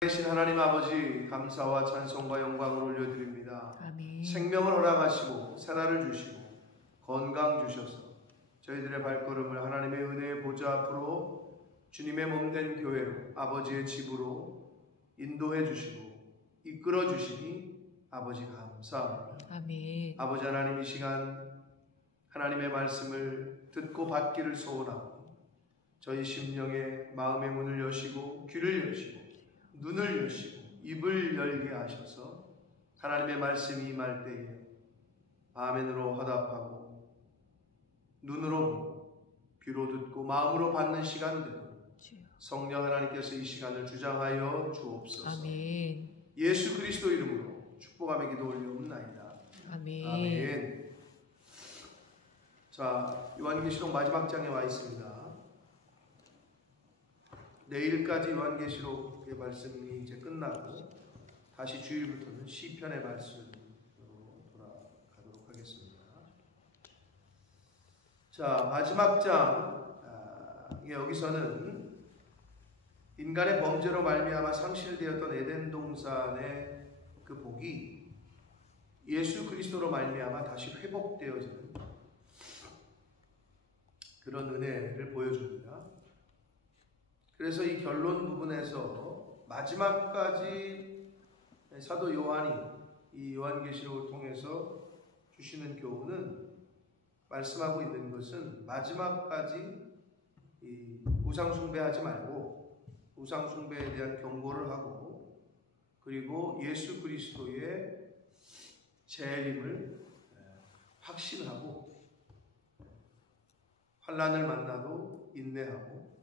계신 하나님 아버지, 감사와 찬송과 영광을 올려드립니다. 아멘. 생명을 허락하시고 새날을 주시고 건강 주셔서 저희들의 발걸음을 하나님의 은혜의 보좌 앞으로 주님의 몸된 교회로, 아버지의 집으로 인도해 주시고 이끌어 주시니 아버지 감사합니다. 아멘. 아버지 하나님, 이 시간 하나님의 말씀을 듣고 받기를 소원하고 저희 심령의 마음의 문을 여시고 귀를 여시고 눈을 여시고 입을 열게 하셔서 하나님의 말씀이 임할 때에 아멘으로 화답하고 눈으로 보고 귀로 듣고 마음으로 받는 시간들, 성령 하나님께서 이 시간을 주장하여 주옵소서. 아멘. 예수 그리스도 이름으로 축복하며 기도 올리옵나이다. 아멘. 아멘. 자, 요한계시록 마지막 장에 와 있습니다. 내일까지 요한계시록의 말씀이 이제 끝나고 다시 주일부터는 시편의 말씀으로 돌아가도록 하겠습니다. 자, 마지막 장, 여기서는 인간의 범죄로 말미암아 상실되었던 에덴 동산의 그 복이 예수 그리스도로 말미암아 다시 회복되어지는 그런 은혜를 보여줍니다. 그래서 이 결론 부분에서 마지막까지 사도 요한이 이 요한계시록을 통해서 주시는 교훈은, 말씀하고 있는 것은 마지막까지 이 우상숭배하지 말고 우상숭배에 대한 경고를 하고, 그리고 예수 그리스도의 재림을 확신하고 환난을 만나도 인내하고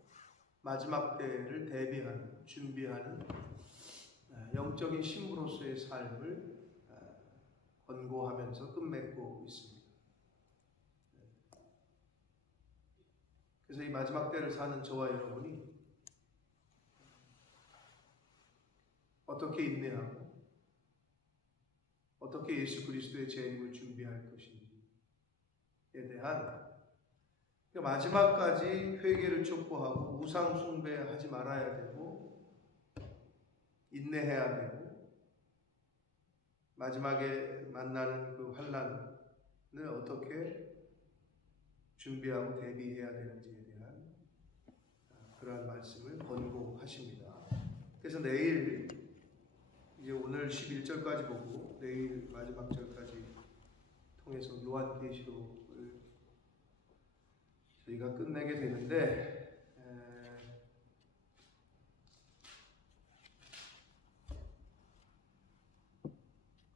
마지막 때를 대비하는, 준비하는 영적인 신부로서의 삶을 권고하면서 끝맺고 있습니다. 그래서 이 마지막 때를 사는 저와 여러분이 어떻게 인내하고 어떻게 예수 그리스도의 재림을 준비할 것인지에 대한, 마지막까지 회개를 촉구하고 우상 숭배하지 말아야 되고 인내해야 되고 마지막에 만나는 그 환난을 어떻게 준비하고 대비해야 되는지에 대한 그러한 말씀을 권고하십니다. 그래서 내일 이제 오늘 11절까지 보고 내일 마지막 절까지 통해서 요한계시록을 저희가 끝내게 되는데,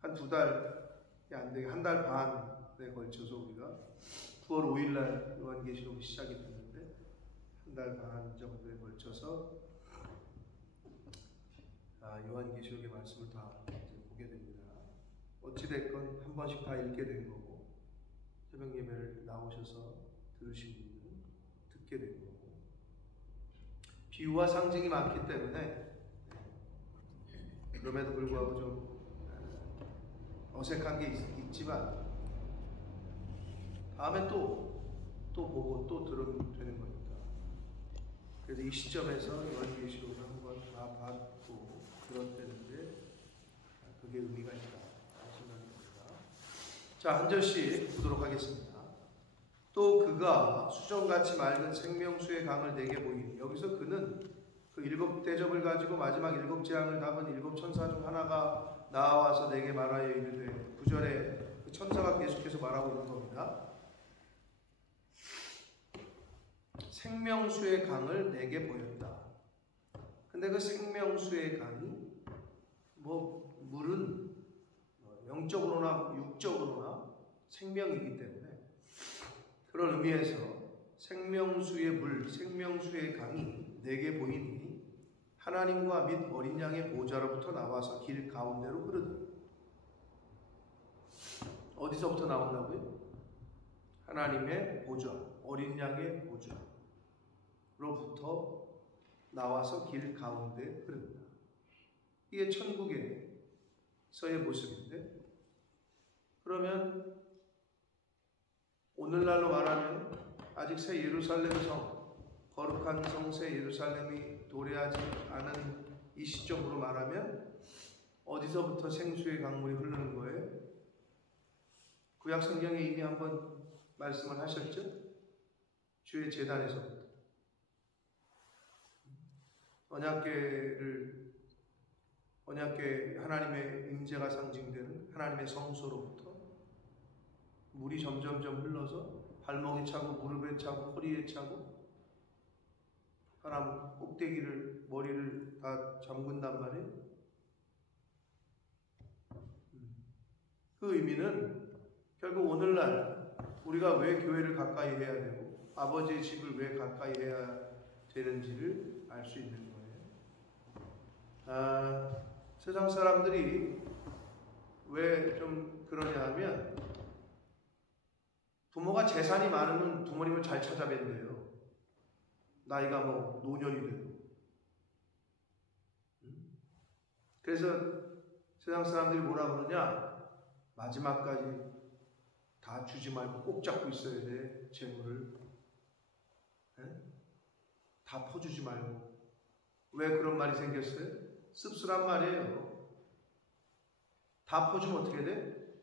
한 2달이 안 되게 한 달 반에 걸쳐서 우리가 9월 5일 날 요한계시록이 시작이 됐는데 한 달 반 정도에 걸쳐서 요한계시록의 말씀을 다 보게 됩니다. 어찌됐건 한 번씩 다 읽게 된 거고, 새벽 예배를 나오셔서 들으신 분들은 듣게 된 거고, 비유와 상징이 많기 때문에 그럼에도 불구하고 좀 어색한 게 있지만 다음에 또 보고 또 들으면 되는 거니까, 그래서 이 시점에서 요한계시록을 한번 다 받고 들었다는데 그게 의미가 있다 생각이 듭니다. 자, 한 절씩 보도록 하겠습니다. 또 그가 수정같이 맑은 생명수의 강을 내게 보이니, 여기서 그는 그 7 대접을 가지고 마지막 7 재앙을 담은 7 천사 중 하나가 나와서 내게 말하여 이르되, 9절에 그 천사가 계속해서 말하고 있는 겁니다. 생명수의 강을 내게 보였다. 근데 그 생명수의 강이 물은 영적으로나 육적으로나 생명이기 때문에, 그런 의미에서 생명수의 물, 생명수의 강이 내게 보이니 하나님과 및 어린 양의 보좌로부터 나와서 길 가운데로 흐르더라. 어디서부터 나온다고요? 하나님의 보좌, 어린 양의 보좌로부터 나와서 길 가운데 흐른다. 이게 천국에서의 모습인데, 그러면 오늘날로 말하면 아직 새 예루살렘 성, 거룩한 성 새 예루살렘이 도래하지 않은 이 시점으로 말하면 어디서부터 생수의 강물이 흐르는 거예요? 구약 성경에 이미 한번 말씀을 하셨죠? 주의 제단에서부터. 언약궤 하나님의 임재가 상징되는 하나님의 성소로부터 물이 점점점 흘러서 발목에 차고 무릎에 차고 허리에 차고 사람 꼭대기를 머리를 다 잠근단 말이에요. 그 의미는 결국 오늘날 우리가 왜 교회를 가까이 해야 되고 아버지의 집을 왜 가까이 해야 되는지를 알 수 있는 거예요. 세상 사람들이 왜 좀 그러냐 하면 부모가 재산이 많으면 부모님을 잘 찾아뵌대요. 나이가 뭐 노년이 돼도. 그래서 세상 사람들이 뭐라 그러냐? 마지막까지 다 주지 말고 꼭 잡고 있어야 돼, 재물을. 다 퍼주지 말고. 왜 그런 말이 생겼어요? 씁쓸한 말이에요. 다 퍼주면 어떻게 돼?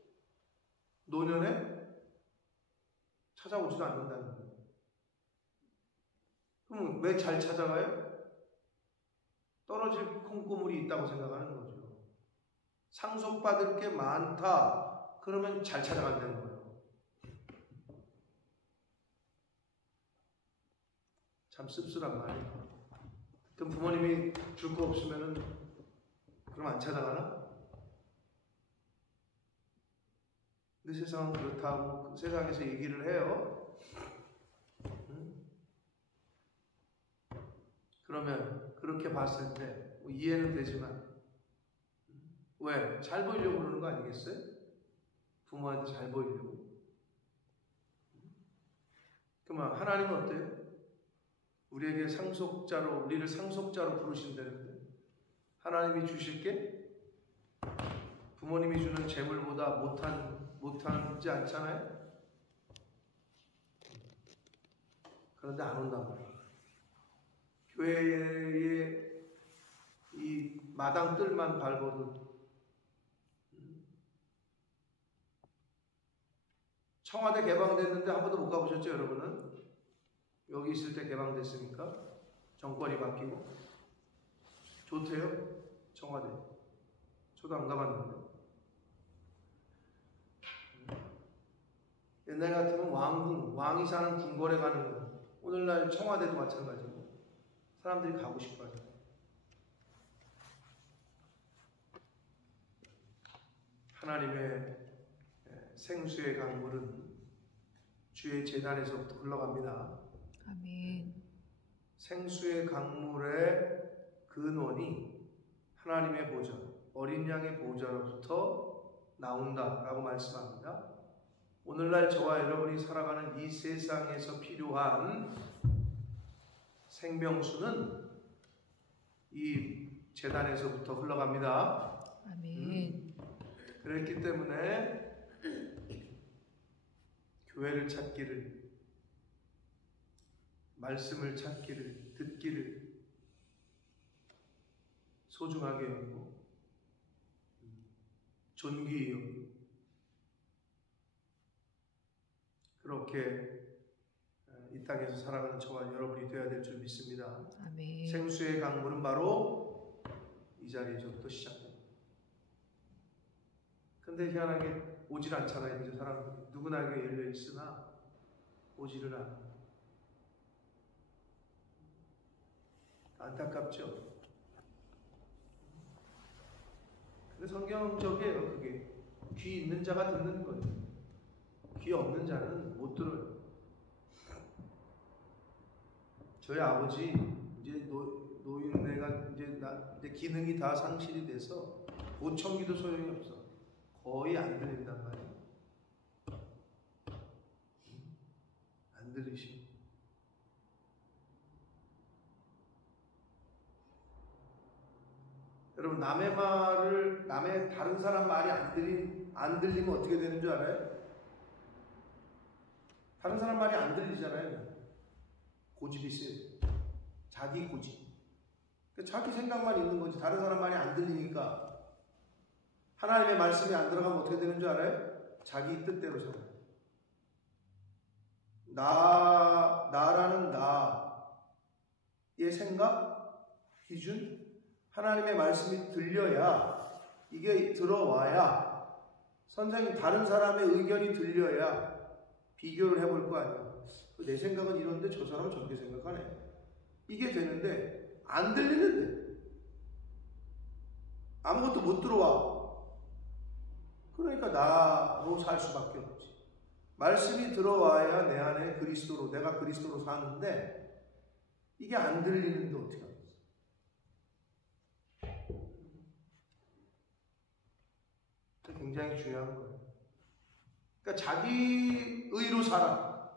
노년에 찾아오지도 않는다는 거예요. 그럼 왜 잘 찾아가요? 떨어질 콩고물이 있다고 생각하는 거죠. 상속받을 게 많다. 그러면 잘 찾아간다는 거예요. 참 씁쓸한 말이에요. 그럼 부모님이 줄 거 없으면은 그럼 안 찾아가나? 근데 세상은 그렇다고 그 세상에서 얘기를 해요. 그러면 그렇게 봤을 때 뭐 이해는 되지만 왜? 잘 보이려고 그러는 거 아니겠어요? 부모한테 잘 보이려고. 그러면 하나님은 어때요? 우리에게 상속자로, 우리를 상속자로 부르신다는데 하나님이 주실 게 부모님이 주는 재물보다 못하지 않잖아요? 그런데 안 온단 말이에요. 교회의 이 마당뜰만 밟아도 청와대 개방됐는데 한 번도 못 가보셨죠, 여러분은? 여기 있을 때 개방됐으니까 정권이 바뀌고 좋대요, 청와대. 저도 안 가봤는데. 옛날 같으면 왕이 사는 궁궐에 가는 거. 오늘날 청와대도 마찬가지고 사람들이 가고 싶어 하잖아요. 하나님의 생수의 강물은 주의 제단에서부터 흘러갑니다. 아멘. 생수의 강물의 근원이 하나님의 보좌, 어린 양의 보좌로부터 나온다라고 말씀합니다. 오늘날 저와 여러분이 살아가는 이 세상에서 필요한 생명수는 이 제단에서부터 흘러갑니다. 아멘. 그랬기 때문에 교회를 찾기를, 말씀을 찾기를, 듣기를 소중하게 여기고 존귀히 여기고 그렇게 이 땅에서 살아가는 저와 여러분이 되어야 될 줄 믿습니다. 아멘. 생수의 강물은 바로 이 자리에서부터 시작됩니다. 근데 희한하게 오질 않잖아요. 이제 사람들이 누구나에게 열려 있으나 오지를 않아. 안타깝죠. 근데 성경적이에요. 그게 귀 있는 자가 듣는 거예요. 귀 없는 자는 못 들어요. 저희 아버지 이제 노인네가 이제 기능이 다 상실이 돼서 보청기도 소용이 없어. 거의 안 들린단 말이에요. 안 들으시고. 여러분, 남의 다른 사람 말이 안 들리면 어떻게 되는 줄 알아요? 다른 사람 말이 안 들리잖아요. 고집이 세요. 자기 고집. 자기 생각만 있는 거지. 다른 사람 말이 안 들리니까. 하나님의 말씀이 안 들어가면 어떻게 되는 줄 알아요? 자기 뜻대로 살아요. 나라는 나의 생각, 기준, 하나님의 말씀이 들려야, 이게 들어와야, 선생님 다른 사람의 의견이 들려야 비교를 해볼 거 아니야. 내 생각은 이런데 저 사람은 저렇게 생각하네. 이게 되는데 안 들리는데 아무것도 못 들어와. 그러니까 나로 살 수밖에 없지. 말씀이 들어와야 내 안에 그리스도로, 내가 그리스도로 사는데 이게 안 들리는데 어떻게 하겠어? 굉장히 중요한 거예요. 그러니까 자기 의로 살아.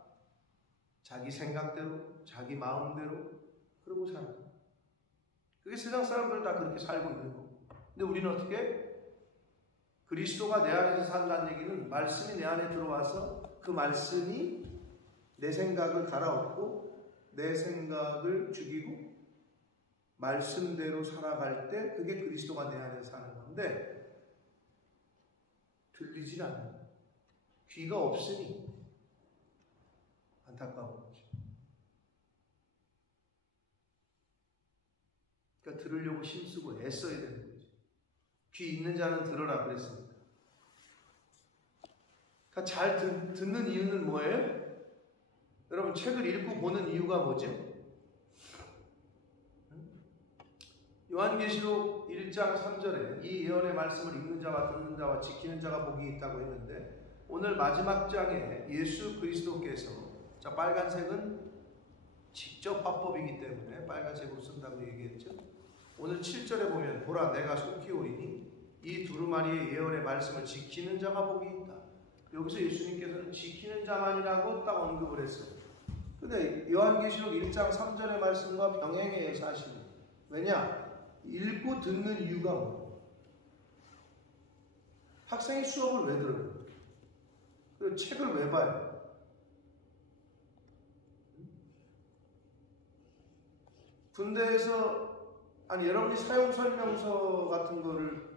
자기 생각대로, 자기 마음대로 그러고 살아. 그게 세상 사람들 다 그렇게 살고 있는 거고. 근데 우리는 어떻게? 그리스도가 내 안에서 산다는 얘기는 말씀이 내 안에 들어와서 그 말씀이 내 생각을 갈아엎고 내 생각을 죽이고 말씀대로 살아갈 때 그게 그리스도가 내 안에 사는 건데 들리질 않아요. 귀가 없으니 안타까운 거죠. 그러니까 들으려고 힘쓰고 애써야 되는 거죠. 귀 있는 자는 들어라 그랬습니다. 그러니까 잘 듣는 이유는 뭐예요? 여러분 책을 읽고 보는 이유가 뭐죠? 요한계시록 1장 3절에 이 예언의 말씀을 읽는 자와 듣는 자와 지키는 자가 복이 있다고 했는데 오늘 마지막 장에 예수 그리스도께서, 자 빨간색은 직접 화법이기 때문에 빨간색으로 쓴다고 얘기했죠. 오늘 7절에 보면 보라 내가 속히 오리니 이 두루마리의 예언의 말씀을 지키는 자가 복이 있다. 여기서 예수님께서는 지키는 자만이라고 딱 언급을 했어요. 근데 요한계시록 1장 3절의 말씀과 병행해요 사실은. 왜냐? 읽고 듣는 이유가 뭐예요? 학생이 수업을 왜 들어요? 그 책을 왜 봐요? 군대에서 여러분이 사용 설명서 같은 거를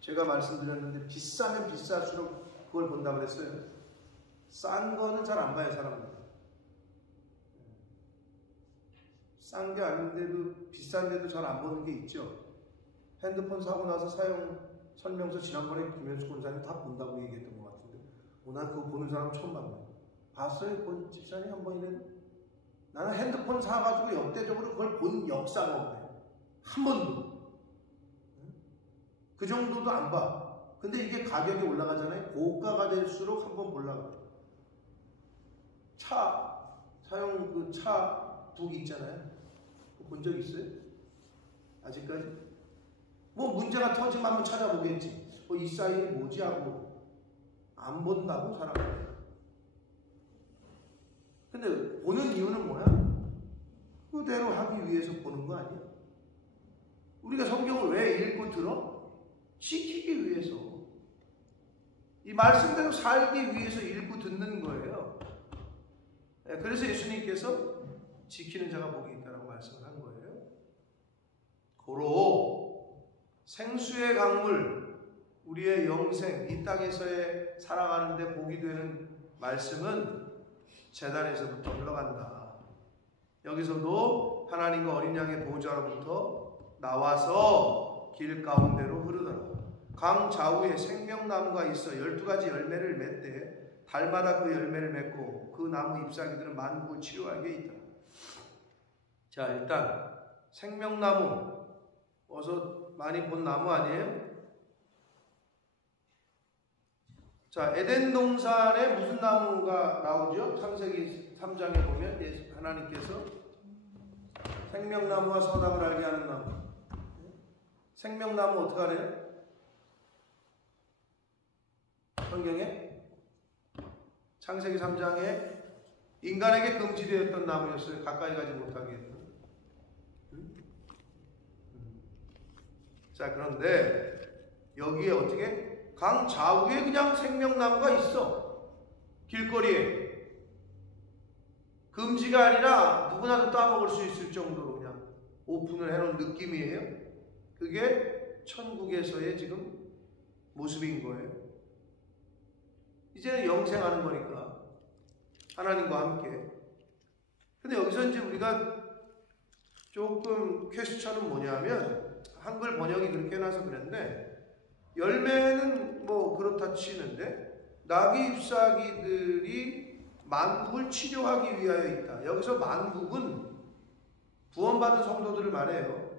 제가 말씀드렸는데 비싸면 비쌀수록 그걸 본다고 그랬어요. 싼 거는 잘 안 봐요 사람들. 싼 게 아닌데도 비싼데도 잘 안 보는 게 있죠. 핸드폰 사고 나서 사용 설명서 지난번에 김현수 권사님 다 본다고 얘기했던 것 같은데 난 그거 보는 사람 처음 봤네. 봤어요? 본 집사님 한 번이라도? 나는 핸드폰 사가지고 역대적으로 그걸 본 역사가 없네. 한 번도. 그 정도도 안 봐. 근데 이게 가격이 올라가잖아요. 고가가 될수록 한 번 보려고. 사용 그 차 북 있잖아요. 본 적 있어요? 아직까지? 뭐 문제가 터지면 한번 찾아보겠지. 이 사이에 뭐지 하고 안 본다고 사람들. 근데 보는 이유는 뭐야? 그대로 하기 위해서 보는 거 아니야? 우리가 성경을 왜 읽고 들어? 지키기 위해서. 이 말씀대로 살기 위해서 읽고 듣는 거예요. 그래서 예수님께서 지키는 자가 복이 있다라고 말씀을 한 거예요. 고로 생수의 강물, 우리의 영생, 이 땅에서의 살아가는데 복이 되는 말씀은 제단에서부터 흘러간다. 여기서도 하나님과 어린 양의 보좌로부터 나와서 길 가운데로 흐르더라. 강 좌우에 생명나무가 있어 12가지 열매를 맺되 달마다 그 열매를 맺고 그 나무 잎사귀들은 만국을 치료하게 있다. 자, 일단 생명나무, 어서 많이 본 나무 아니에요? 자, 에덴 동산에 무슨 나무가 나오죠? 창세기 3장에 보면 하나님께서 생명나무와 선악을 알게 하는 나무. 생명나무 어떻게 하래요? 성경에 창세기 3장에 인간에게 금지되었던 나무였어요. 가까이 가지 못하게 했던. 자, 그런데 여기에 어떻게? 강 좌우에 그냥 생명나무가 있어. 길거리에. 금지가 아니라 누구나도 따먹을 수 있을 정도로 그냥 오픈을 해놓은 느낌이에요. 그게 천국에서의 지금 모습인 거예요. 이제는 영생하는 거니까 하나님과 함께. 근데 여기서 이제 우리가 조금 퀘스천은 뭐냐면, 한글 번역이 그렇게 해놔서 그랬는데, 열매는 뭐 그렇다 치는데 나귀 잎사귀들이 만국을 치료하기 위하여 있다. 여기서 만국은 구원받은 성도들을 말해요.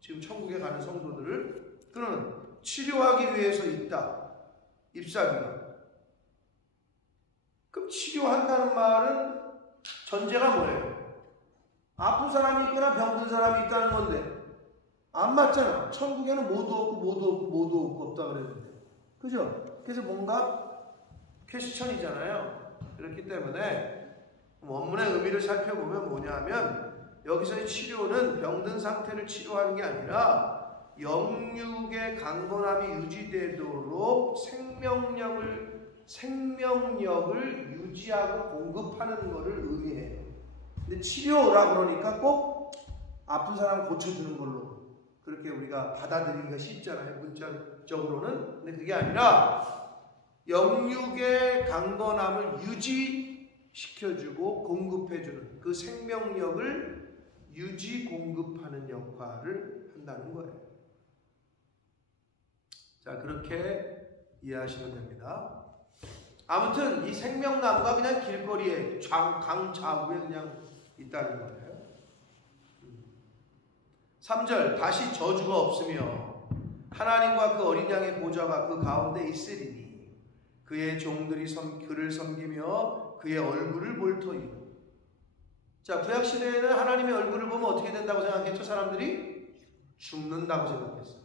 지금 천국에 가는 성도들을. 그는 치료하기 위해서 있다. 잎사귀가. 그럼 치료한다는 말은 전제가 뭐예요? 아픈 사람이 있거나 병든 사람이 있다는 건데 안 맞잖아. 천국에는 모두 없고 모두 없다 그랬는데. 그죠? 그래서 뭔가 퀘스천이잖아요. 그렇기 때문에 원문의 의미를 살펴보면 뭐냐면, 여기서의 치료는 병든 상태를 치료하는 게 아니라 영육의 강건함이 유지되도록 생명력을 유지하고 공급하는 것을 의미해요. 근데 치료라 그러니까 꼭 아픈 사람 고쳐주는 걸로 그렇게 우리가 받아들이기가 쉽잖아요, 문자적으로는. 근데 그게 아니라 영육의 강건함을 유지시켜주고 공급해주는, 그 생명력을 유지 공급하는 역할을 한다는 거예요. 자, 그렇게 이해하시면 됩니다. 아무튼 이 생명나무가 그냥 길거리에 강 좌우에 그냥 있다는 거예요. 3절, 다시 저주가 없으며 하나님과 그 어린 양의 보좌가 그 가운데 있으리니 그의 종들이 그를 섬기며 그의 얼굴을 볼 터이요. 자, 구약시대에는 하나님의 얼굴을 보면 어떻게 된다고 생각했죠? 사람들이 죽는다고 생각했어요.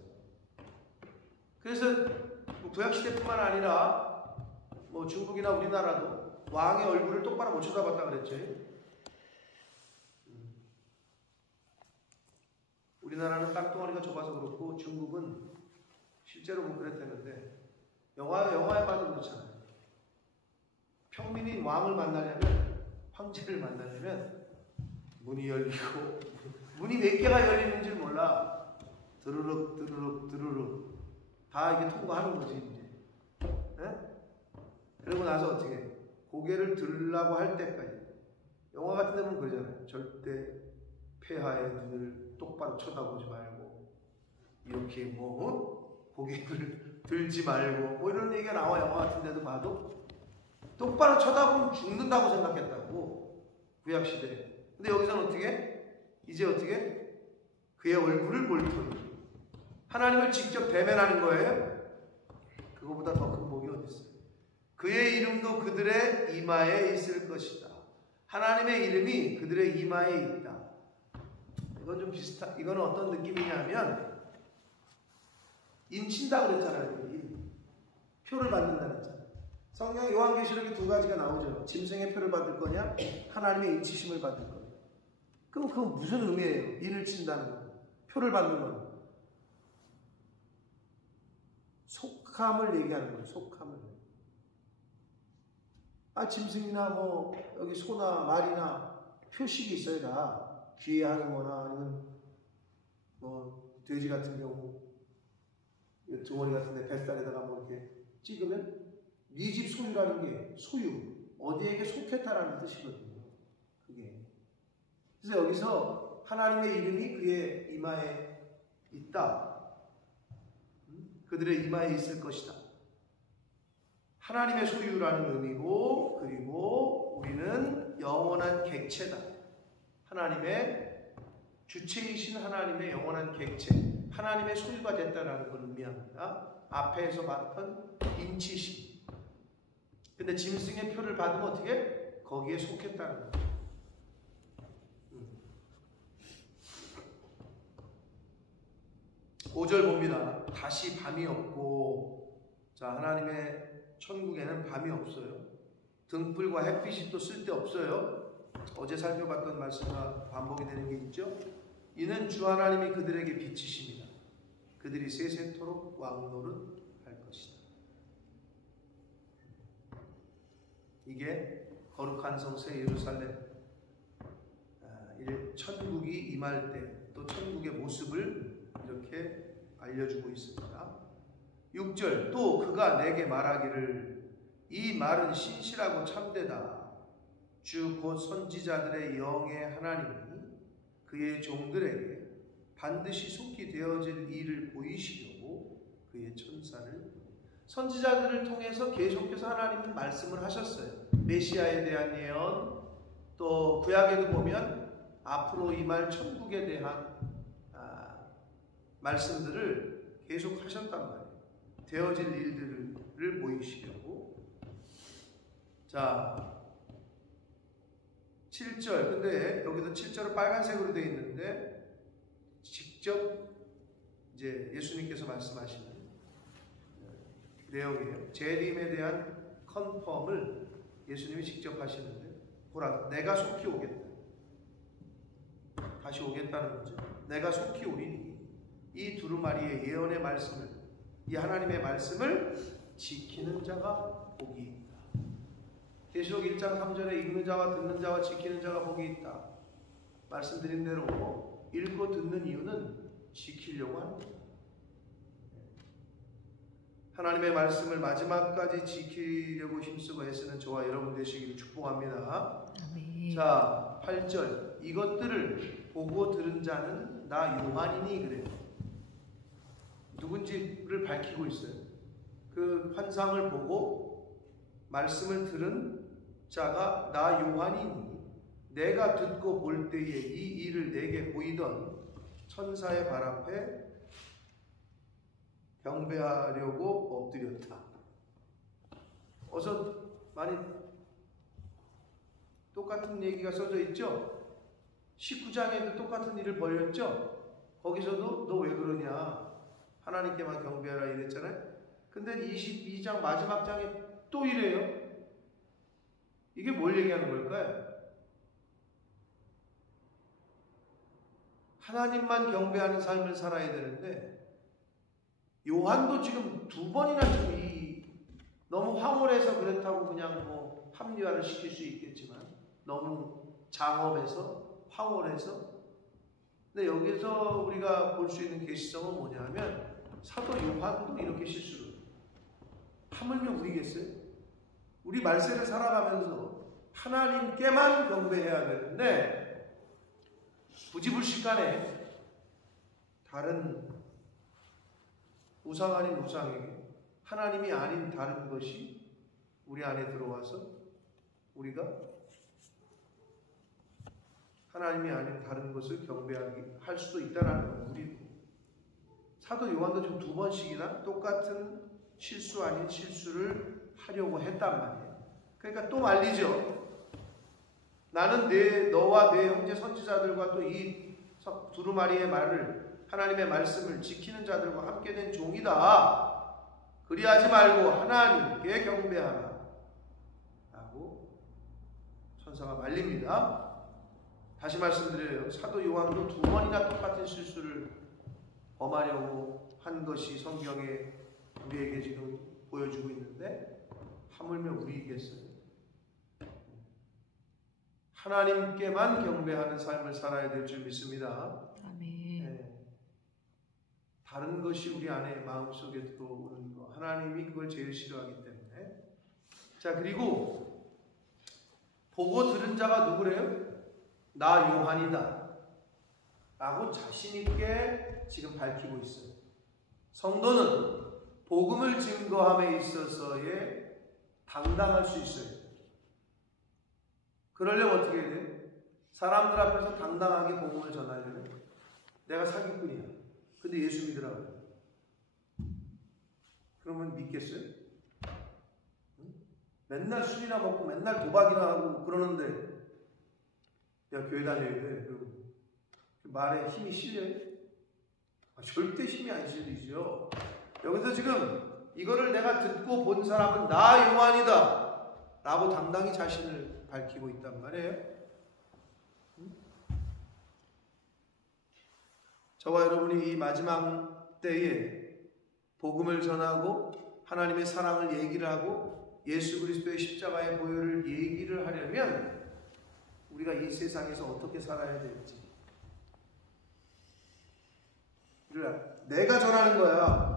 그래서 구약시대뿐만 아니라 뭐 중국이나 우리나라도 왕의 얼굴을 똑바로 못 쳐다봤다 그랬죠. 우리나라는 땅덩어리가 좁아서 그렇고 중국은 실제로 뭐 그랬다는데, 영화에 봐도 그렇잖아요. 평민이 왕을 만나려면, 황제를 만나려면 문이 열리고, 문이 몇 개가 열리는지 몰라. 드르륵 다 이게 통과하는 거지 이제. 네? 그러고 나서 어떻게 해? 고개를 들으려고 할 때까지, 영화 같은 데 보면 그러잖아요. 절대 폐하의 눈을 똑바로 쳐다보지 말고, 이렇게 뭐 고개를 들지 말고, 뭐 이런 얘기가 나와. 영화 같은 데도 봐도 똑바로 쳐다보면 죽는다고 생각했다고, 구약시대에. 근데 여기서는 어떻게? 이제 어떻게? 그의 얼굴을 볼 터니. 하나님을 직접 대면하는 거예요. 그거보다 더 큰 복이 어디 있어요? 그의 이름도 그들의 이마에 있을 것이다. 하나님의 이름이 그들의 이마에 있다. 이건 좀 이거는 어떤 느낌이냐면, 인친다고 그랬잖아요. 표를 받는다 그랬잖아요. 성경 요한계시록에 두 가지가 나오죠. 짐승의 표를 받을 거냐, 하나님의 인치심을 받을 거냐. 그럼 그건 무슨 의미예요? 인을 친다는 거, 표를 받는 거. 속함을 얘기하는 거예요. 속함을. 짐승이나 뭐 여기 소나 말이나 표식이 있어요. 다 귀에 하는 거나, 아니면 뭐 돼지 같은 경우 등어리 같은 데 뱃살에다가 뭐 이렇게 찍으면 네 집 소유라는 게, 소유, 어디에게 속했다라는 뜻이거든요. 그게. 그래서 여기서 하나님의 이름이 그의 이마에 있다. 그들의 이마에 있을 것이다. 하나님의 소유라는 의미고, 그리고 우리는 영원한 객체다. 하나님의 주체이신 하나님의 영원한 객체, 하나님의 소유가 됐다라는 걸 의미합니다. 앞에서 봤던 인치심. 근데 짐승의 표를 받으면 어떻게? 거기에 속했다는 거예요. 5절 봅니다. 다시 밤이 없고, 자, 하나님의 천국에는 밤이 없어요. 등불과 햇빛이 또 쓸데없어요. 어제 살펴봤던 말씀과 반복이 되는 게 있죠. 이는 주 하나님이 그들에게 빛이십니다. 그들이 세세토록 왕노릇 할 것이다. 이게 거룩한 성세 예루살렘, 천국이 임할 때, 또 또 천국의 모습을 이렇게 알려주고 있습니다. 6절, 또 그가 내게 말하기를 이 말은 신실하고 참되다. 주 곧 선지자들의 영의 하나님이 그의 종들에게 반드시 속히 되어질 일을 보이시려고 그의 천사를, 선지자들을 통해서 계속해서 하나님은 말씀을 하셨어요. 메시아에 대한 예언, 또 구약에도 보면 앞으로 임할 천국에 대한 말씀들을 계속 하셨단 말이에요. 되어질 일들을 보이시려고. 자, 7절. 근데 여기도 7절은 빨간색으로 되어 있는데 직접 이제 예수님께서 말씀하시는 내용이에요. 재림에 대한 컨펌을 예수님이 직접 하시는데, 보라, 내가 속히 오겠다. 다시 오겠다는 거죠. 내가 속히 오리니 이 두루마리의 예언의 말씀을, 이 하나님의 말씀을 지키는 자가 복이 있다. 계시록 1장 3절에 읽는 자와 듣는 자와 지키는 자가 복이 있다. 말씀드린 대로 읽고 듣는 이유는 지키려고 하는 거예요. 하나님의 말씀을 마지막까지 지키려고 힘쓰고 애쓰는 저와 여러분 되시기를 축복합니다. 아멘. 자, 8절. 이것들을 보고 들은 자는 나 요한이니 그래요. 누군지를 밝히고 있어요. 그 환상을 보고 말씀을 들은 자가 나 요한이니 내가 듣고 볼 때에 이 일을 내게 보이던 천사의 발 앞에 경배하려고 엎드렸다. 어서 많이 똑같은 얘기가 써져 있죠? 19장에도 똑같은 일을 벌였죠? 거기서도 너 왜 그러냐? 하나님께만 경배하라 이랬잖아요? 근데 22장 마지막 장에 또 이래요? 이게 뭘 얘기하는 걸까요? 하나님만 경배하는 삶을 살아야 되는데 요한도 지금 두 번이나 너무 황홀해서 그렇다고 그냥 뭐 합리화를 시킬 수 있겠지만 너무 장엄해서 황홀해서, 근데 여기서 우리가 볼 수 있는 계시성은 뭐냐면 사도 요한도 이렇게 실수를, 하물며 우리겠어요? 우리 말세를 살아가면서 하나님께만 경배해야 되는데 부지불식간에 다른 우상 아닌 우상에게, 하나님이 아닌 다른 것이 우리 안에 들어와서 우리가 하나님이 아닌 다른 것을 경배하게 할 수도 있다는 거예요. 우리 사도 요한도 지금 두 번씩이나 똑같은 실수 아닌 실수를 하려고 했단 말이에요. 그러니까 또 말리죠. 나는 너와 내 형제 선지자들과 또 이 두루마리의 말을, 하나님의 말씀을 지키는 자들과 함께 된 종이다. 그리하지 말고 하나님께 경배하라 라고 천사가 말립니다. 다시 말씀드려요. 사도 요한도 두 번이나 똑같은 실수를 범하려고 한 것이 성경에 우리에게 지금 보여주고 있는데 하물며 우리겠어요? 하나님께만 경배하는 삶을 살아야 될 줄 믿습니다. 아멘. 다른 것이 우리 안에 마음속에 들어오는 거, 하나님이 그걸 제일 싫어하기 때문에. 자, 그리고 보고 들은 자가 누구래요? 나 요한이다 라고 자신있게 지금 밝히고 있어요. 성도는 복음을 증거함에 있어서의 당당할 수 있어요. 그러려면 어떻게 해야 돼? 사람들 앞에서 당당하게 복음을 전하려면 내가 사기꾼이야. 근데 예수 믿으라고. 그러면 믿겠어요? 응? 맨날 술이나 먹고 맨날 도박이나 하고 그러는데 야, 교회 다녀야 돼. 말에 힘이 실려요? 절대 힘이 안 실리죠. 여기서 지금 이거를 내가 듣고 본 사람은 나 요한이다 라고 당당히 자신을 밝히고 있단 말이에요. 저와 여러분이 이 마지막 때에 복음을 전하고 하나님의 사랑을 얘기를 하고 예수 그리스도의 십자가의 보혈을 얘기를 하려면 우리가 이 세상에서 어떻게 살아야 될지, 내가 전하는 거야.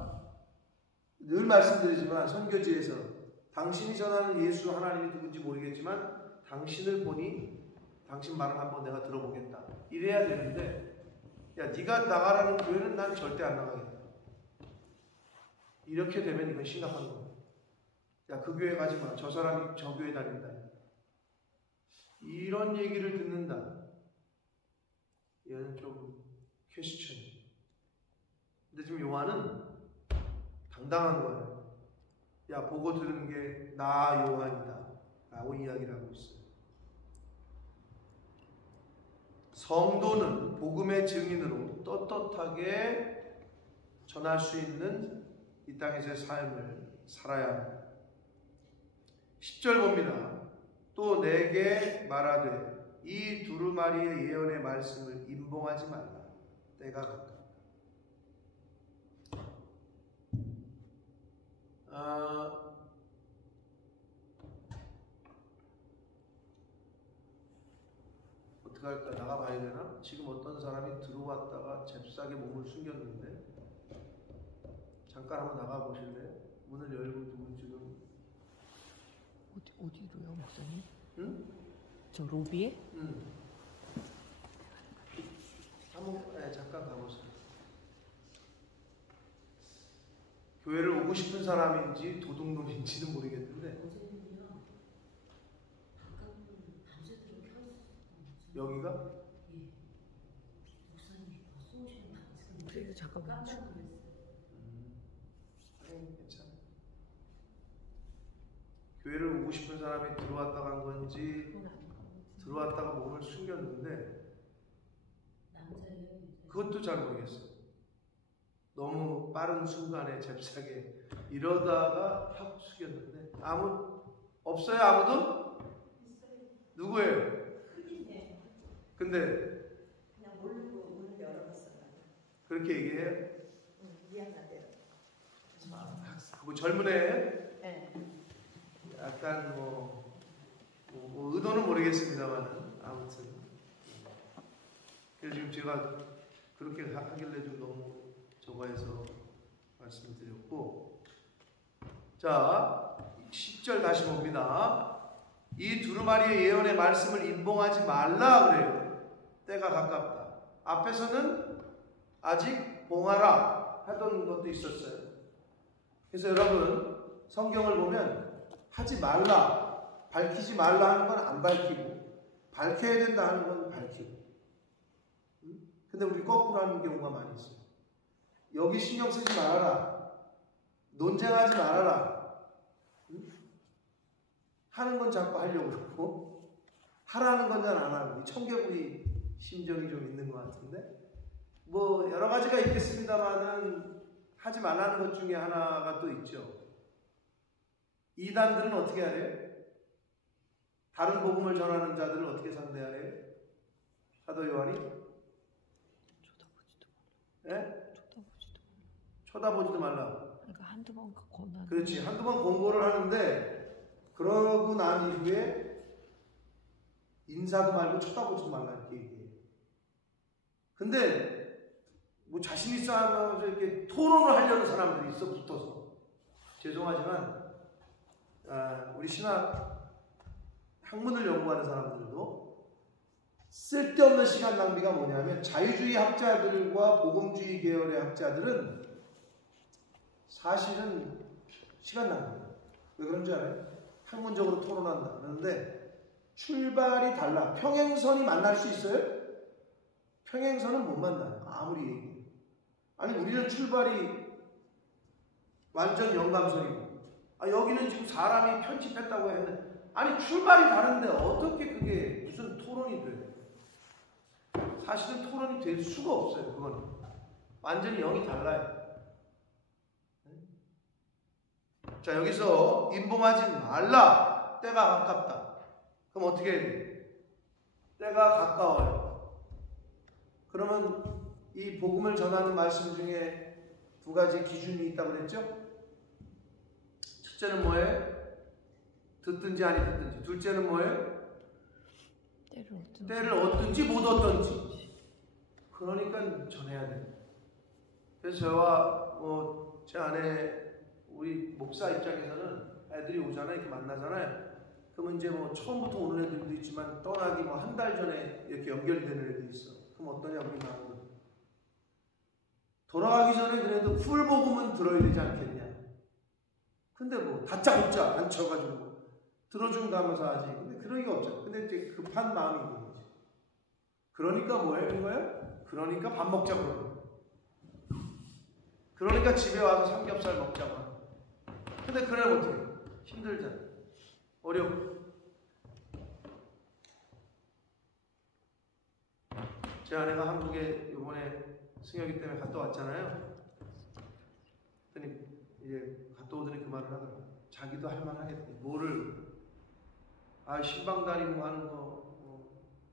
늘 말씀드리지만 선교지에서 당신이 전하는 예수 하나님이 누군지 모르겠지만 당신을 보니 당신 말을 한번 내가 들어보겠다. 이래야 되는데 야 네가 나가라는 교회는 난 절대 안 나가겠다. 이렇게 되면 이건 심각한 거야. 야 그 교회 가지 마. 저 사람이 저 교회 다닌다. 이런 얘기를 듣는다. 얘는 좀 퀘스천이에요. 근데 지금 요한은 당당한 거예요. 야 보고 들은 게 나 요한이다 라고 이야기를 하고 있어요. 성도는 복음의 증인으로 떳떳하게 전할 수 있는 이 땅에서의 삶을 살아야 합니다. 10절 봅니다. 또 내게 말하되 이 두루마리의 예언의 말씀을 임봉하지 말라. 때가 가깝다. 어떻게 할까? 나가봐야 되나? 지금 어떤 사람이 들어왔다가 잽싸게 몸을 숨겼는데 잠깐 한번 나가보실래요? 문을 열고 누구 지금 어디로요, 목사님? 응? 저 로비에? 응. 한번 잠깐 가보세요. 교회를 오고 싶은 사람인지 도둑놈인지는 모르겠는데 여기가? 그래서 잠깐만. 괜찮아. 교회를 오고 싶은 사람이 들어왔다 간 건지 들어왔다가 몸을 숨겼는데 그것도 잘 모르겠어요. 너무 빠른 순간에 잽싸게 이러다가 확 숙였는데 없어요? 아무도? 누구예요? 근데 그냥 모르고 문을 열어봤어요. 그렇게 얘기해요? 미안하대요. 그거 젊은 애예요? 네. 약간 뭐 의도는 모르겠습니다만 아무튼 그래서 지금 제가 그렇게 하길래 좀 너무 저거해서 말씀드렸고, 자 10절 다시 봅니다. 이 두루마리의 예언의 말씀을 임봉하지 말라 그래요. 때가 가깝다. 앞에서는 아직 봉하라 하던 것도 있었어요. 그래서 여러분 성경을 보면 하지 말라, 밝히지 말라 하는 건 안 밝히고 밝혀야 된다 하는 건 밝히고. 근데 우리 거꾸로 하는 경우가 많이 있어요. 여기 신경 쓰지 말아라, 논쟁하지 말아라 하는 건 자꾸 하려고 그러고 하라는 건 잘 안 하고, 청개구리 심정이 좀 있는 것 같은데, 뭐 여러 가지가 있겠습니다만은 하지 말라는 것 중에 하나가 또 있죠. 이단들은 어떻게 하래요? 다른 복음을 전하는 자들을 어떻게 상대하래요? 사도 요한이? 쳐다보지도 말라. 그러니까 한두 번 권한. 그렇지. 한두 번 권고를 하는데 그러고 난 이후에 인사도 말고 쳐다보지 말라 이렇게 얘기해요. 근데 뭐 자신 있어 하면서 이렇게 토론을 하려는 사람들이 있어, 붙어서. 죄송하지만 우리 신학 학문을 연구하는 사람들도 쓸데없는 시간 낭비가 뭐냐면, 자유주의 학자들과 복음주의 계열의 학자들은 사실은 시간 낭비예요. 왜 그런 줄 알아요? 학문적으로 토론한다 그러는데 출발이 달라. 평행선이 만날 수 있어요? 평행선은 못 만나요. 아무리 얘기해요. 아니 우리는 출발이 완전 연감선이고, 여기는 지금 사람이 편집했다고 했는데, 아니 출발이 다른데 어떻게 그게 무슨 토론이 돼요? 사실은 토론이 될 수가 없어요. 그거는 완전히 영이 달라요. 자, 여기서 임봉하지 말라. 때가 가깝다. 그럼 어떻게 해야 돼? 때가 가까워요. 그러면 이 복음을 전하는 말씀 중에 두 가지 기준이 있다고 그랬죠? 첫째는 뭐예요? 듣든지 아니 듣든지. 둘째는 뭐예요? 때를 얻든지 못 얻든지. 그러니까 전해야 돼. 그래서 저와 제 아내 우리 목사 입장에서는 애들이 오잖아요. 이렇게 만나잖아요. 그러면 이제 처음부터 오는 애들도 있지만 떠나기 한 달 전에 이렇게 연결되는 애들이 있어. 그럼 어떠냐 우리 마음은. 돌아가기 전에 그래도 풀복음은 들어야 되지 않겠냐. 근데 다짜고짜 앉혀가지고 들어준 감사하지. 근데 그런 게 없잖아. 근데 이제 급한 마음이 있는 거지. 그러니까 뭐예요, 이거요? 그러니까 밥 먹자고 그러는 거예요. 그러니까 집에 와서 삼겹살 먹자고 하는 거예요. 근데 그래 못해. 힘들잖아. 어려워. 제 아내가 한국에 이번에 승혁이 때문에 갔다 왔잖아요. 그랬더니 이제 갔다 오더니 그 말을 하더라고요. 자기도 할 만하겠대. 뭐를 신방 다니고 하는 거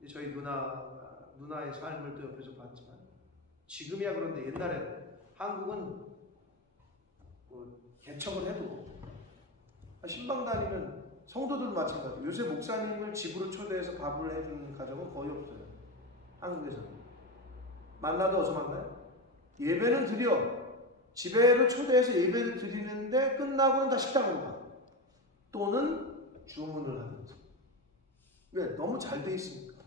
저희 누나의 삶을 또 옆에서 봤지만 지금이야 그런데 옛날에 한국은 개척을 해도 신방 다니는 성도들도 마찬가지고 요새 목사님을 집으로 초대해서 밥을 해주는 가정은 거의 없어요. 한국에서 만나도 어디서 만나요? 예배는 드려. 집에를 초대해서 예배를 드리는데 끝나고는 다 식당으로 가. 또는 주문을 하든지. 왜? 너무 잘 돼 있으니까.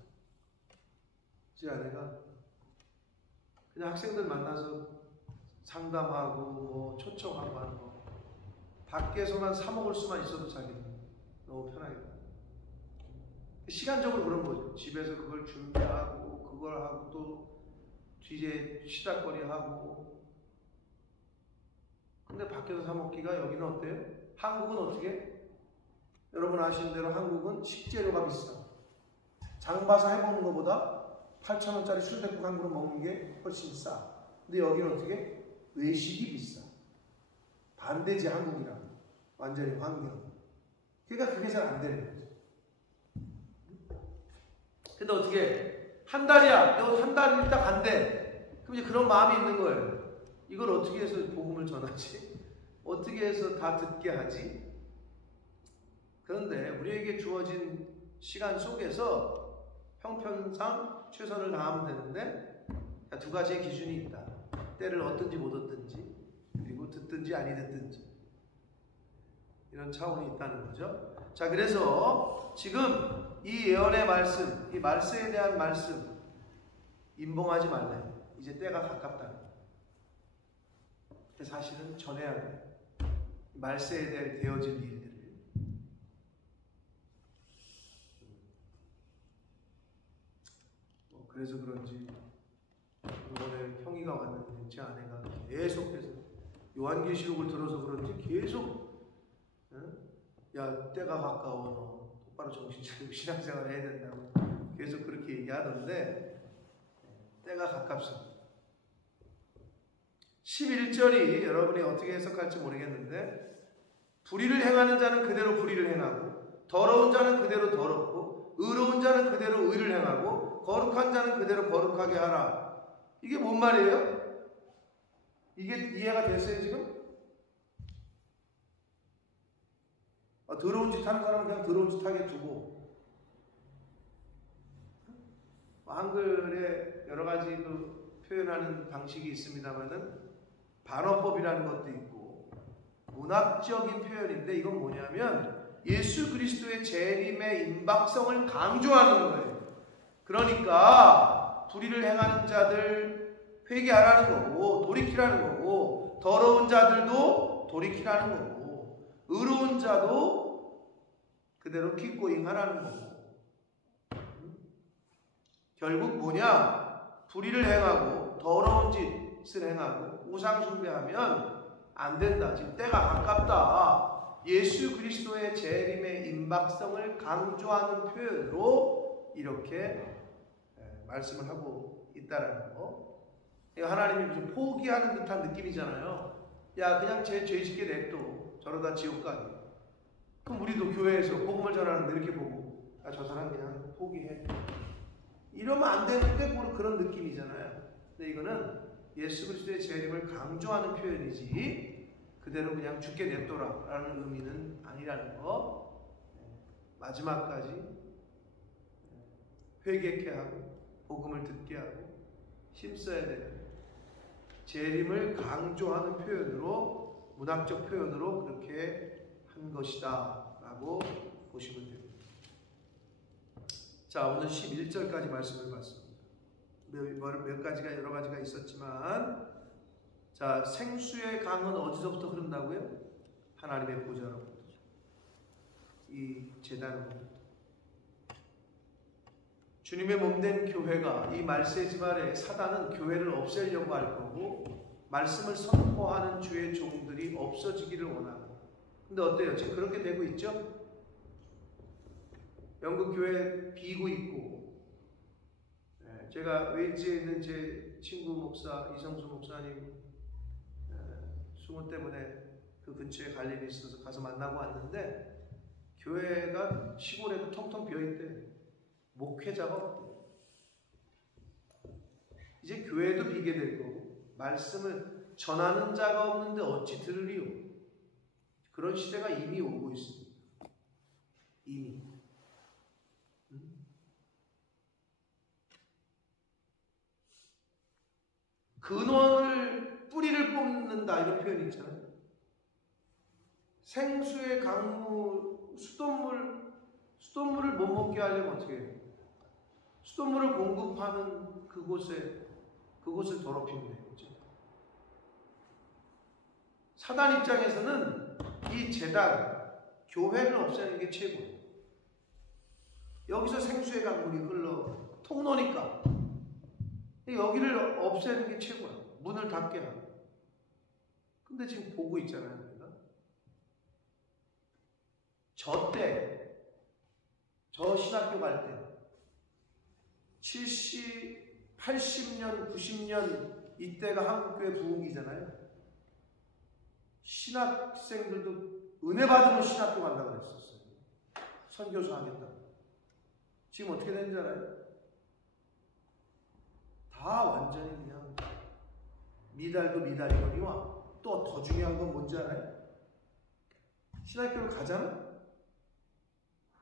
제 아내가 그냥 학생들 만나서 상담하고 초청하고 하는 거 밖에서만 사 먹을 수만 있어도 자기는 너무 편하겠다. 시간적으로 그런 거죠. 집에서 그걸 준비하고 그걸 하고 또 뒤에 시닥거리하고. 근데 밖에서 사 먹기가 여기는 어때요? 한국은 어떻게? 여러분 아시는 대로 한국은 식재료가 비싸. 장 봐서 해먹는 것보다 8,000원짜리 순댓국 한 그릇 먹는 게 훨씬 싸. 근데 여기는 어떻게? 외식이 비싸. 반대지 한국이랑. 완전히 환경. 그러니까 그게 잘 안 되는 거죠. 근데 어떻게? 한 달이야. 너 한 달 있다 간대. 그럼 이제 그런 마음이 있는 거예요. 이걸 어떻게 해서 복음을 전하지? 어떻게 해서 다 듣게 하지? 그런데 우리에게 주어진 시간 속에서 형편상 최선을 다하면 되는데 두 가지의 기준이 있다. 때를 얻든지 못 얻든지 그리고 듣든지 아니 듣든지 이런 차원이 있다는 거죠. 자, 그래서 지금 이 예언의 말씀, 이 말세에 대한 말씀 임봉하지 말래. 이제 때가 가깝다. 근데 사실은 전해야 돼. 말세에 대해 되어질 일들을. 그래서 그런지 이번에 형이가 왔는데 제 아내가 계속해서 요한계시록을 들어서 그런지 계속 야 때가 가까워 너 똑바로 정신 차리고 신앙생활 해야 된다고 계속 그렇게 얘기하던데 때가 가깝습니다. 11절이 여러분이 어떻게 해석할지 모르겠는데 불의를 행하는 자는 그대로 불의를 행하고 더러운 자는 그대로 더럽고 의로운 자는 그대로 의를 행하고 거룩한 자는 그대로 거룩하게 하라. 이게 뭔 말이에요? 이게 이해가 됐어요 지금? 더러운 짓 하는 사람은 그냥 더러운 짓 하게 두고 한글에 여러 가지 표현하는 방식이 있습니다만은 반어법이라는 것도 있고 문학적인 표현인데 이건 뭐냐면 예수 그리스도의 재림의 임박성을 강조하는 거예요. 그러니까 불의를 행하는 자들 회개하라는 거고 돌이키라는 거고 더러운 자들도 돌이키라는 거고 의로운 자도 그대로 기꺼이 하라는 거고 결국 뭐냐? 불의를 행하고 더러운 짓을 행하고 우상 숭배하면 안 된다. 지금 때가 가깝다. 예수 그리스도의 재림의 임박성을 강조하는 표현으로 이렇게 말씀을 하고 있다라는 거. 하나님이 무슨 포기하는 듯한 느낌이잖아요. 야 그냥 죄 짓게 냅둬. 저러다 지옥 가게. 그럼 우리도 교회에서 복음을 전하는데 이렇게 보고 저 사람 그냥 포기해. 이러면 안 되는데 그런 느낌이잖아요. 근데 이거는 예수 그리스도의 재림을 강조하는 표현이지 그대로 그냥 죽게 냅둬라라는 의미는 아니라는 거. 마지막까지 회개케 하고 복음을 듣게 하고 힘써야 돼요. 재림을 강조하는 표현으로, 문학적 표현으로 그렇게 한 것이다 라고 보시면 됩니다. 자, 오늘 11절까지 말씀을 봤습니다. 몇 가지가 여러 가지가 있었지만, 자, 생수의 강은 어디서부터 흐른다고요? 하나님의 보좌로부터. 이 제단으로부터. 주님의 몸된 교회가 이 말세지 말에 사단은 교회를 없애려고 할 거고, 말씀을 선포하는 주의 종들이 없어지기를 원하고. 근데 어때요? 지금 그렇게 되고 있죠? 영국 교회 비고 있고, 제가 웨일즈에 있는 제 친구 목사 이성수 목사님 수모 때문에 그 근처에 갈 일이 있어서 가서 만나고 왔는데, 교회가 시골에도 텅텅 비어있대. 목회자가 없대. 이제 교회도 비게 될 거고, 말씀을 전하는 자가 없는데 어찌 들으리요? 그런 시대가 이미 오고 있습니다. 이미. 근원을, 뿌리를 뽑는다, 이런 표현이 있잖아요. 생수의 강물, 수돗물을 못 먹게 하려면 어떻게 해요? 수돗물을 공급하는 그곳을 더럽히면 되겠죠. 사단 입장에서는 이 제단, 교회를 없애는 게 최고예요. 여기서 생수의 강물이 흘러 통로니까 여기를 없애는 게 최고예요. 문을 닫게 하고. 근데 지금 보고 있잖아요, 우리가. 저 신학교 갈 때 70, 80년, 90년 이때가 한국교회 부흥기잖아요. 신학생들도 은혜 받으면 신학교 간다고 그랬었어요. 선교사 하겠다고. 지금 어떻게 되는지 알아요? 다 완전히 그냥 미달도 미달이거니와, 또 더 중요한 건 뭔지 알아요? 신학교를 가잖아?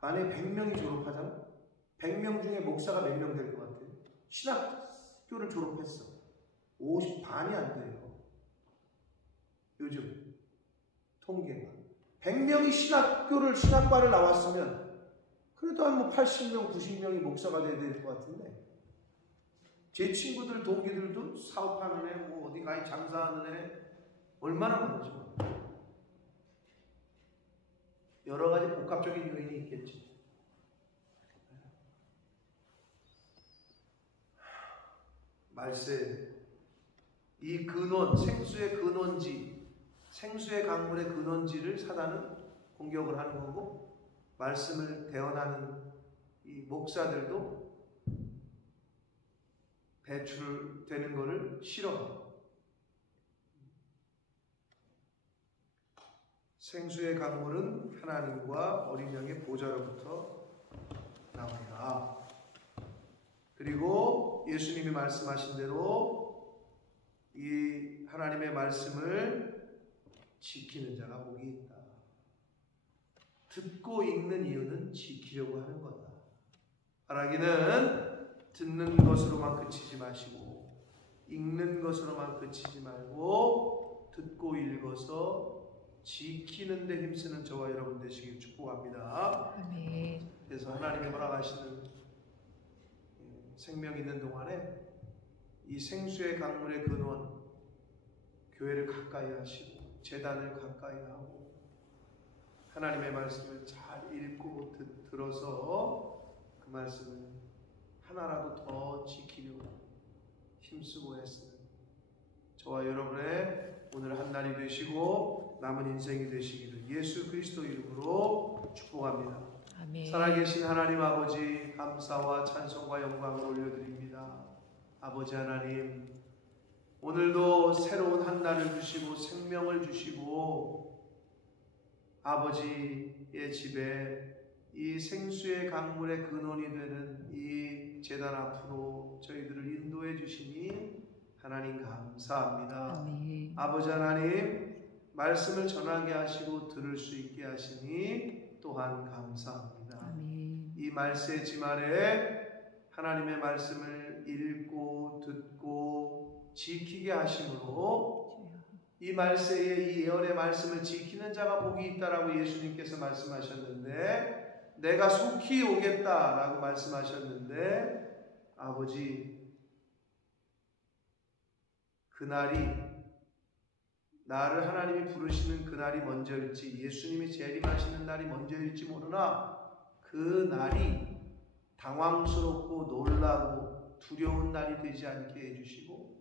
만약에 100명이 졸업하잖아? 100명 중에 목사가 몇 명 될 것 같아요? 신학교를 졸업했어. 50반이 안 돼요. 요즘 통계가. 100명이 신학과를 나왔으면 그래도 한 뭐 80명, 90명이 목사가 돼야 될 것 같은데, 제 친구들, 동기들도 사업하는 애, 뭐 어디 가서 장사하는 애 얼마나 많은지 몰라요. 여러 가지 복합적인 요인이 있겠지. 말세, 이 근원, 생수의 근원지, 생수의 강물의 근원지를 사단은 공격을 하는 거고, 말씀을 대언하는 이 목사들도 배출되는 것을 싫어합니다. 생수의 강물은 하나님과 어린 양의 보좌로부터 나오리라. 그리고 예수님이 말씀하신 대로 이 하나님의 말씀을 지키는 자가 복이 있다. 듣고 읽는 이유는 지키려고 하는 거다. 말하기는 듣는 것으로만 그치지 마시고, 읽는 것으로만 그치지 말고, 듣고 읽어서 지키는 데 힘쓰는 저와 여러분 되시길 축복합니다. 아멘. 그래서 하나님의 허락하시는 생명 있는 동안에 이 생수의 강물의 근원, 교회를 가까이 하시고, 제단을 가까이 하고, 하나님의 말씀을 잘 읽고 들어서 그 말씀을 하나라도 더 지키려고 힘쓰고 애쓰는 저와 여러분의 오늘 한 날이 되시고 남은 인생이 되시기를 예수 그리스도 이름으로 축복합니다. 아멘. 살아계신 하나님 아버지, 감사와 찬송과 영광을 올려드립니다. 아버지 하나님, 오늘도 새로운 한 날을 주시고 생명을 주시고, 아버지의 집에 이 생수의 강물의 근원이 되는 이 제단 앞으로 저희들을 인도해 주시니 하나님 감사합니다. 아멘. 아버지 하나님, 말씀을 전하게 하시고 들을 수 있게 하시니 또한 감사합니다. 아멘. 이 말세 지말에 하나님의 말씀을 읽고 듣고 지키게 하심으로 이 말세에 이 예언의 말씀을 지키는 자가 복이 있다라고 예수님께서 말씀하셨는데, 내가 속히 오겠다라고 말씀하셨는데, 아버지, 그날이, 나를 하나님이 부르시는 그날이 먼저일지 예수님이 재림하시는 날이 먼저일지 모르나 그 날이 당황스럽고 놀라고 두려운 날이 되지 않게 해주시고,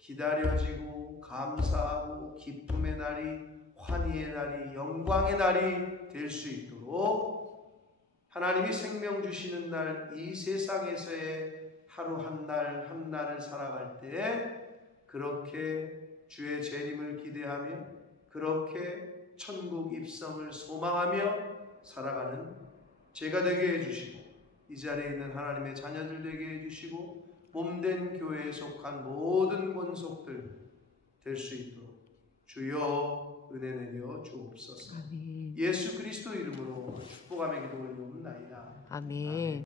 기다려지고 감사하고 기쁨의 날이, 환희의 날이, 영광의 날이 될 수 있도록 하나님이 생명 주시는 날, 이 세상에서의 하루 한 날 한 날을 살아갈 때 그렇게 주의 재림을 기대하며 그렇게 천국 입성을 소망하며 살아가는 제가 되게 해주시고, 이 자리에 있는 하나님의 자녀들 되게 해주시고, 몸된 교회에 속한 모든 권속들 될 수 있도록 주여 은혜 내려 주옵소서. 아멘. 예수 그리스도 이름으로 축복하며 기도를 드리옵나이다. 아멘.